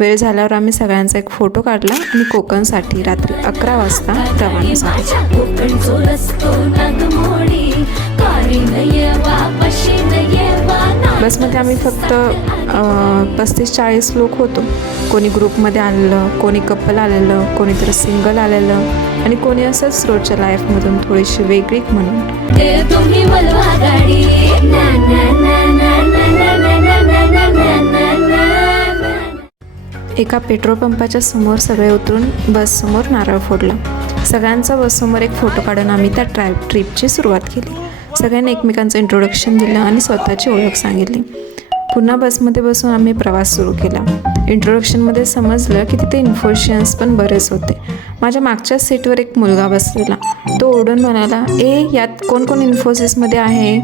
वेळ झाल्यावर आम्ही सगळ्यांचा एक फोटो काढला आणि कोकणसाठी रात्री 11 वाजता रवाना झालो. बसमध्ये आम्ही फक्त 35-40 लोक होतो. कोणी ग्रुपमध्ये आलेलं, कोणी कपल आलेलं, कोणीतरी सिंगल आलेलं आणि कोणी असंच रोजच्या लाईफमधून थोडीशी वेगळी म्हणून. एका पेट्रोल पंपाच्या समोर सगळे उतरून बससमोर नारळ फोडला. सगळ्यांचा बससमोर एक फोटो काढून आम्ही त्या ट्रिपची सुरुवात केली. सगळ्यांनी एकमेकांचं इंट्रोडक्शन दिलं आणि स्वतःची ओळख सांगितली. पुन्हा बसमध्ये बसून आम्ही प्रवास सुरू केला. इंट्रोडक्शनमध्ये समजलं की तिथे इन्फोशियन्स पण बरेच होते. माझ्या मागच्या सीटवर एक मुलगा बसलेला. तो ओरडून म्हणाला, यात कोण कोण इन्फोसिसमध्ये आहे?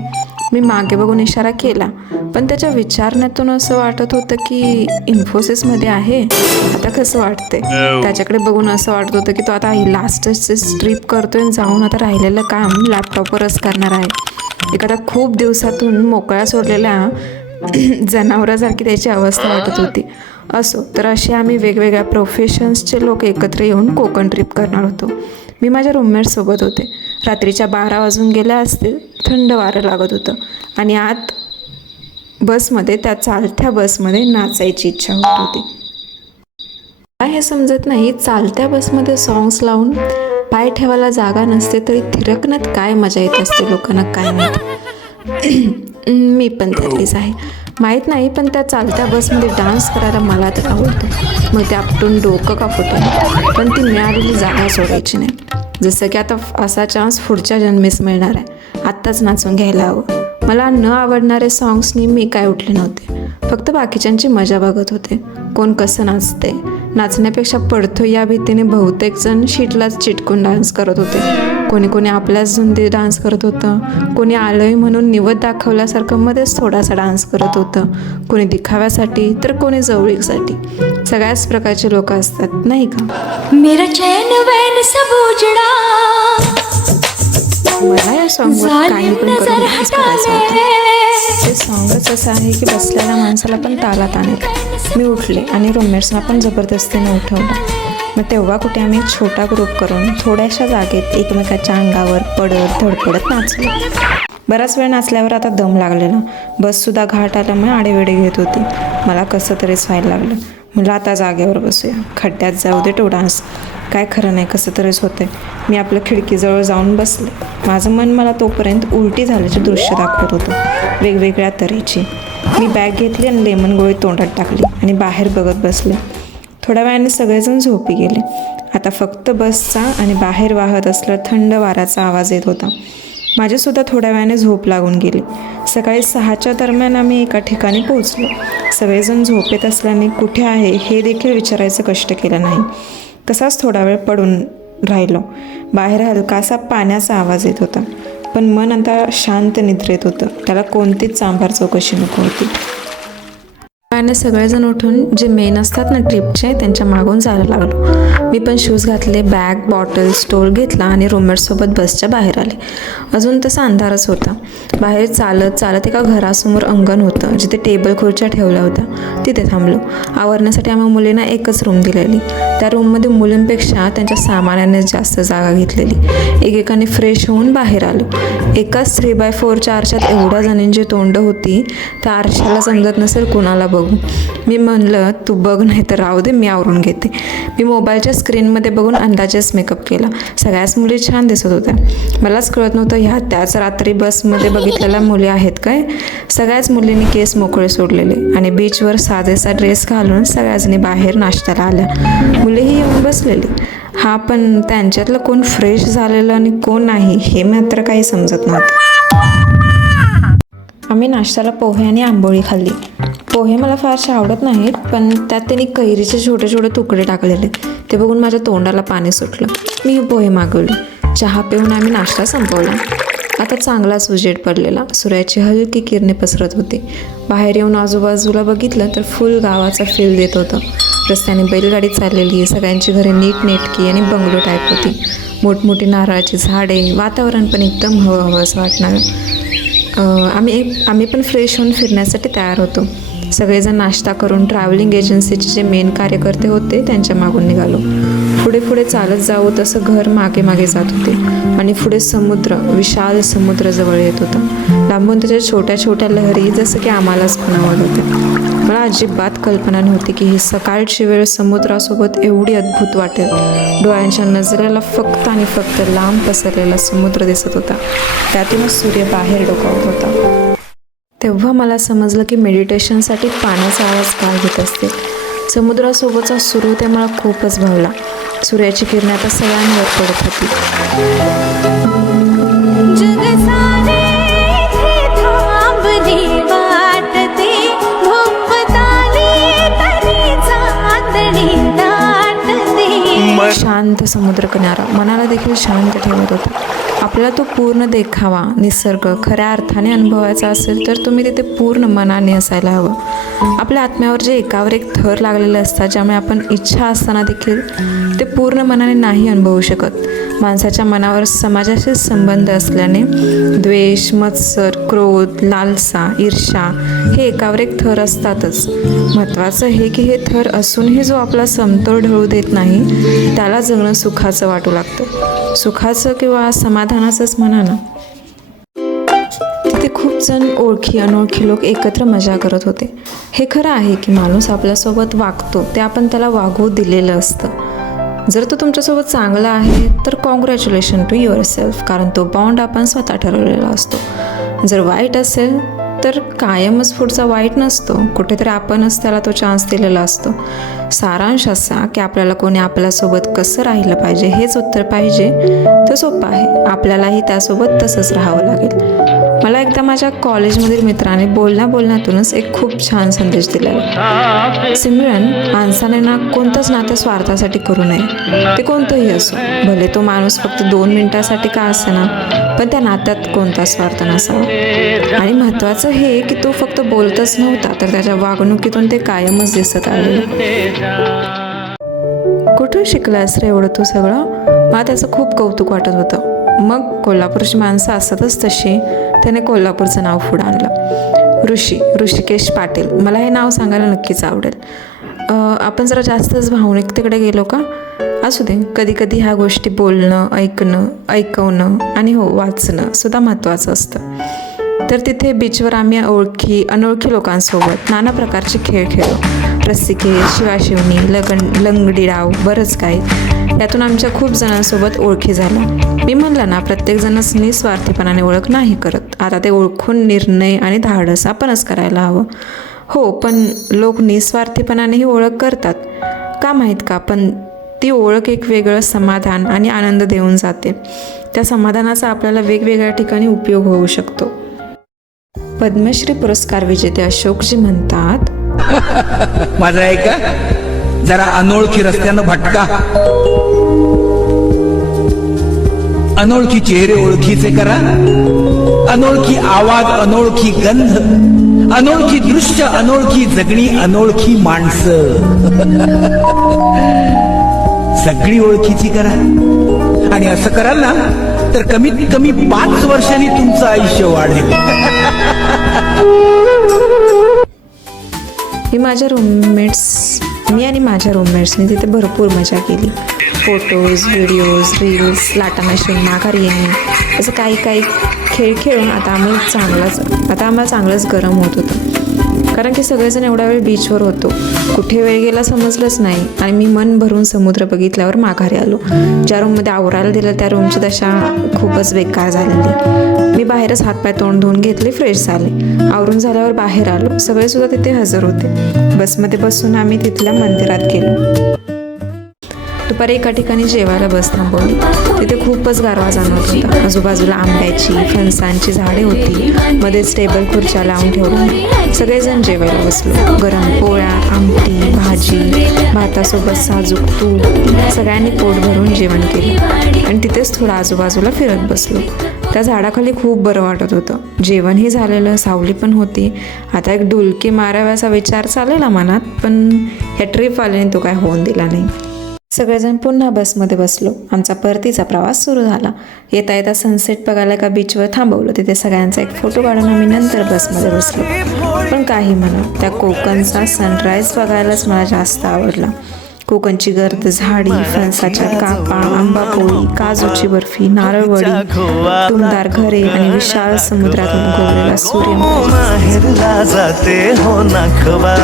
मी मागे बघून इशारा केला, पण त्याच्या विचारण्यातून असं वाटत होतं की इन्फोसिसमध्ये आहे. आता कसं वाटते? त्याच्याकडे बघून असं वाटत होतं की तो आता लास्टच ट्रिप करतोय आणि जाऊन आता राहिलेलं काम लॅपटॉपवरच करणार आहे. एखाद्या खूप दिवसातून मोकळ्या सोडलेल्या जनावरासारखी त्याची अवस्था वाटत होती. असो, तर असे आम्ही वेगवेगळ्या प्रोफेशन्सचे लोक एकत्र येऊन कोकण ट्रिप करणार होतो. मी माझ्या रूममेटसोबत होते. रात्रीच्या 12 वाजून गेल्या असतील. थंड वारं लागत होतं आणि आत बसमध्ये, त्या चालत्या बसमध्ये नाचायची इच्छा होत होती. काय हे समजत नाही, चालत्या बसमध्ये सॉंग्स लावून पाय ठेवायला जागा नसते तरी थिरकण्यात काय मजा येत असते लोकांना काय माहीत. मी पण त्यातलीच आहे, माहीत नाही, पण त्या चालत्या बसमध्ये डान्स करायला मला तर आवडतं. मग ते आपटून डोकं कापतो, पण ती मिळालेली जागा सोडायची नाही. जसं की आता असा चान्स पुढच्या जन्मीस मिळणार आहे, आत्ताच नाचून घ्यायला हवं. मला न आवडणारे सॉंग्सनी मी काय उठले नव्हते, फक्त बाकीच्यांची मजा बघत होते. कोण कसं नाचते, नाचण्यापेक्षा पडतो या भीतीने बहुतेक जण शीटलाच चिटकून डान्स करत होते. कोणी कोणी आपल्याच झुंदी डान्स करत होतं, कोणी आलंय म्हणून निवत दाखवल्यासारखं मध्येच थोडासा डान्स करत होतं, कोणी दिखाव्यासाठी तर कोणी जवळीकसाठी. सगळ्याच प्रकारचे लोक असतात नाही का. मेरा चैन वैन सब उजड़ा, मला या सॉंगवर काही पण करून डान्स करायचा होता. ते सॉंगच असं आहे की बसलेल्या माणसाला पण तालात आणत. मी उठले आणि रूममेट्सना पण जबरदस्तीने उठवलं. मग तेव्हा कुठे आम्ही एक छोटा ग्रुप करून थोड्याशा जागेत एकमेकाच्या अंगावर पडत धडपडत नाचलो. बराच वेळ नाचल्यावर आता दम लागलेला. बससुद्धा घाट आल्यामुळे आडेवेडे घेत होती. मला कसं तरीच व्हायला लागलं. म्हटलं आता जागेवर बसूया, खड्ड्यात जाऊ दे तो डान्स. काय खरं नाही, कसं तरीच होतंय. मी आपलं खिडकीजवळ जाऊन बसले. माझं मन मला तोपर्यंत उलटी झाल्याचे दृश्य दाखवत होतं, वेगवेगळ्या तऱ्हेची. मी बॅग घेतली आणि लेमन गोळी तोंडात टाकली आणि बाहेर बघत बसले. थोड्या वेळाने सगळेजण झोपी गेले. आता फक्त बसचा आणि बाहेर वाहत असलेला थंड वाऱ्याचा आवाज येत होता. माझीसुद्धा थोड्या वेळाने झोप लागून गेली. सकाळी 6च्या दरम्यान आम्ही एका ठिकाणी पोहोचलो. सगळेजण झोपेत असल्याने कुठे आहे हे देखील विचारायचं कष्ट केलं नाही. तसाच थोडा वेळ पडून राहिलो. बाहेर हलकासा पाण्याचा आवाज येत होता, पण मन आता शांत निद्रेत होतं. त्याला कोणतीच सांभार चौकशी नको होती. त्याने सगळेजण उठून जे मेन असतात ना ट्रिपचे, त्यांच्या मागून जायला लागलो. मी पण शूज घातले, बॅग, बॉटल, स्टोल घेतला आणि रूममेटसोबत बसच्या बाहेर आले. अजून तसा अंधारच होता. बाहेर चालत चालत एका घरासमोर अंगण होतं, जिथे टेबल खुर्च्या ठेवल्या होत्या. तिथे थांबलो. आवरण्यासाठी आम्हा मुलींना एकच रूम दिलेली. त्या रूममध्ये मुलींपेक्षा त्यांच्या सामानाने जास्त जागा घेतलेली. एकेकाने फ्रेश होऊन बाहेर आलो. एकाच 3x4 आरशात एवढ्या जणांची तोंड होती, त्या आरशाला समजत नसेल कोणाला बघू. मी म्हणलं, तू बघ नाही तर राहू दे, मी आवरून घेते. मी मोबाईलच्या स्क्रीनमध्ये बघून अंदाजेच मेकअप केला. सगळ्याच मुली छान दिसत होत्या. मलाच कळत नव्हतं ह्या त्याच रात्री बसमध्ये बघितलेल्या मुली आहेत काय. सगळ्याच मुलींनी केस मोकळे सोडलेले आणि बीचवर साधेसा ड्रेस घालून सगळ्याजणी बाहेर नाश्त्याला आल्या. मुलीही येऊन बसलेली. हा, पण त्यांच्यातलं कोण फ्रेश झालेलं आणि कोण नाही हे मात्र काही समजत नव्हतं. आम्ही नाश्त्याला पोहे आणि आंबोळी खाल्ली. पोहे मला फारसे आवडत नाहीत, पण त्यात त्यांनी कैरीचे छोटे छोटे तुकडे टाकलेले. ते बघून माझ्या तोंडाला पाणी सुटलं. मी पोहे मागवले. चहा पिऊन आम्ही नाश्ता संपवला. आता चांगलाच उजेड पडलेला. सूर्याची हलकी किरणे पसरत होती. बाहेर येऊन आजूबाजूला बघितलं तर फुल गावाचा फील देत होतं. रस्त्याने बैलगाडी चाललेली, सगळ्यांची घरे नीटनेटकी आणि बंगलो टाईप होती. मोठमोठी नारळाची झाडे, वातावरण पण एकदम हवं असं वाटणारं. आम्ही पण फ्रेश होऊन फिरण्यासाठी तयार होतो. सगळेजण नाश्ता करून ट्रॅव्हलिंग एजन्सीचे जे मेन कार्यकर्ते होते त्यांच्या मागून निघालो. पुढे पुढे चालत जाऊ तसं घर मागे मागे जात होते आणि पुढे समुद्र, विशाल समुद्र जवळ येत होता. लांबून त्याच्या छोट्या छोट्या लहरी जसं की आम्हालाच खुणावत होत्या. मला अजिबात कल्पना नव्हती की ही सकाळची वेळ समुद्रासोबत एवढी अद्भुत वाटेल. डोळ्यांच्या नजरेला फक्त आणि फक्त लांब पसरलेला समुद्र दिसत होता. त्यातूनच सूर्य बाहेर डोकावत होता. तेव्हा मला समजलं की मेडिटेशनसाठी पाण्याचा आवाज काय घेत असते. समुद्रासोबतचा सुरू ते मला खूपच भावला. सूर्याची किरणे आता सगळ्यांवर पडत होती. जग सारे इथे थांबली वाटते, भोपताली तरी चांदणी दाटते. शांत समुद्रकिनारा मनाला देखील शांत ठेवत होता. आपल्याला तो पूर्ण देखावा, निसर्ग खऱ्या अर्थाने अनुभवायचा असेल तर तुम्ही तिथे पूर्ण मनाने असायला हवं. आपल्या आत्म्यावर जे एकावर एक थर लागलेले असतात, ज्यामुळे आपण इच्छा असताना देखील ते पूर्ण मनाने नाही अनुभवू शकत. माणसाच्या मनावर समाजाशी संबंध असल्याने द्वेष, मत्सर, क्रोध, लालसा, ईर्ष्या हे एकावर एक थर असतातच. महत्त्वाचं हे की हे थर असूनही जो आपला समतोल ढळू देत नाही त्याला जगणं सुखाचं वाटू लागतं. सुखाचं किंवा समाधानाचंच म्हणा ना. तिथे खूप जण ओळखी अनोळखी लोक एकत्र मजा करत होते. हे खरं आहे की माणूस आपल्यासोबत वागतो ते आपण त्याला वागवू दिलेलं असतं. जर तो तुमच्यासोबत चांगला आहे तर कॉंग्रॅच्युलेशन टू युअर सेल्फ, कारण तो बॉन्ड आपण स्वतः ठरवलेला असतो. जर वाईट असेल तर कायमच पुढचा वाईट नसतो, कुठेतरी आपणच त्याला तो चान्स दिलेला असतो. सारांश असा की आपल्याला कोणी आपल्यासोबत कसं राहिलं पाहिजे हेच उत्तर पाहिजे तर सोपं आहे. आपल्यालाही त्यासोबत तसंच राहावं लागेल. मला एकदा माझ्या कॉलेजमधील मित्राने बोलण्यातूनच एक खूप छान संदेश दिलेला. सिमरन, माणसाने ना कोणतंच नातं स्वार्थासाठी करू नये. ते कोणतंही असो, भले तो माणूस फक्त 2 मिनिटासाठी का असेना, पण त्या नात्यात कोणता स्वार्थ नसावा. आणि महत्त्वाचं हे की तो फक्त बोलतच नव्हता तर त्याच्या वागणुकीतून ते कायमच दिसत आलेलं. कुठून शिकलास रे एवढं तू सगळं? मला त्याचं खूप कौतुक वाटत होतं. मग कोल्हापूरची माणसं असतातच तशी त्याने कोल्हापूरचं नाव पुढं आणलं. ऋषिकेश पाटील. मला हे नाव सांगायला नक्कीच आवडेल. आपण जरा जास्तच भावनिक तिकडे गेलो का? असू दे, कधी कधी ह्या गोष्टी बोलणं, ऐकवणं आणि वाचणं सुद्धा महत्त्वाचं असतं. तर तिथे बीचवर आम्ही अनोळखी लोकांसोबत नाना प्रकारचे खेळ खेळलो. रस्सीखेच, शिवाशिवणी, लंगडी डाव, बरंच काही. यातून आमच्या खूप जणांसोबत ओळखी झाल्या. मी म्हणलं ना, प्रत्येकजणच निस्वार्थीपणाने ओळख नाही करत. आता ते ओळखून निर्णय आणि धाडस आपणच करायला हवं. हो, पण लोक निस्वार्थीपणानेही ओळख करतात का माहीत का? पण ती ओळख एक वेगळं समाधान आणि आनंद देऊन जाते. त्या समाधानाचा आपल्याला वेगवेगळ्या ठिकाणी उपयोग होऊ शकतो. पद्मश्री पुरस्कार विजेते अशोकजी म्हणतात, माझा ऐका, जरा अनोळखी रस्त्यानं भटका. अनोळखी चेहरे ओळखीचे करा. अनोळखी आवाज, अनोळखी गंध, अनोळखी दृश्य, अनोळखी जगणी, अनोळखी माणसं सगळी ओळखीची करा. आणि असं कराल ना तर कमीत कमी 5 वर्षांनी तुमचं आयुष्य वाढेल. मी आणि माझ्या रूममेट्सनी तिथे भरपूर मजा केली. फोटोज, व्हिडिओज, रील्स, लाटाना शिवून माघारी येणे, असं काही खेळ खेळून आता आम्हाला चांगलंच गरम होत होतं. कारण की सगळेजण एवढा वेळ बीचवर होतो, कुठे वेळ गेला समजलंच नाही. आणि मी मन भरून समुद्र बघितल्यावर माघारी आलो. ज्या रूममध्ये आवरायला दिलं त्या रूमची दशा खूपच बेकार झालेली. मी बाहेरच हातपाय तोंड धुवून घेतले, फ्रेश झाले. आवरून झाल्यावर बाहेर आलो. सगळे सुद्धा तिथे हजर होते. बसमध्ये बसून आम्ही तिथल्या मंदिरात गेलो. दुपारी एका ठिकाणी जेवायला बस थांबवली. तिथे खूपच गारवा जाणवत होता. आजूबाजूला आंब्याची, फणसांची झाडे होती. मध्येच टेबल खुर्च्या लावून ठेवल्या. सगळेजण जेवायला बसलो. गरम पोळ्या, आमटी, भाजी, भातासोबत साजूक तूप, सगळ्यांनी पोट भरून जेवण केलं. आणि तिथेच थोडं आजूबाजूला फिरत बसलो. त्या झाडाखाली खूप बरं वाटत होतं. जेवणही झालेलं, सावली पण होती. आता एक डुलकी माराव्याचा विचार चाललेला मनात, पण ह्या ट्रिपवाल्याने तो काय होऊन दिला नाही. सगळेजण पुन्हा बसमध्ये बसलो. आमचा परतीचा प्रवास सुरू झाला. येता येता सनसेट बघायला एका बीचवर थांबवलं. तिथे सगळ्यांचा एक फोटो काढून आम्ही नंतर बसमध्ये बसलो. पण काही म्हणा, त्या कोकणचा सनराईज बघायलाच मला जास्त आवडला. कोकणची गर्द झाडी, फणसाच्या कापा, आंबापोळी, काजूची बर्फी, नारळवडी, टुमदार घरे आणि विशाल समुद्रातून उगवलेला सूर्य. माहेरला जाते हो नाखवा,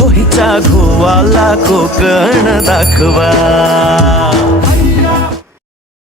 होईच्या घोवाला कोकण दाखवा.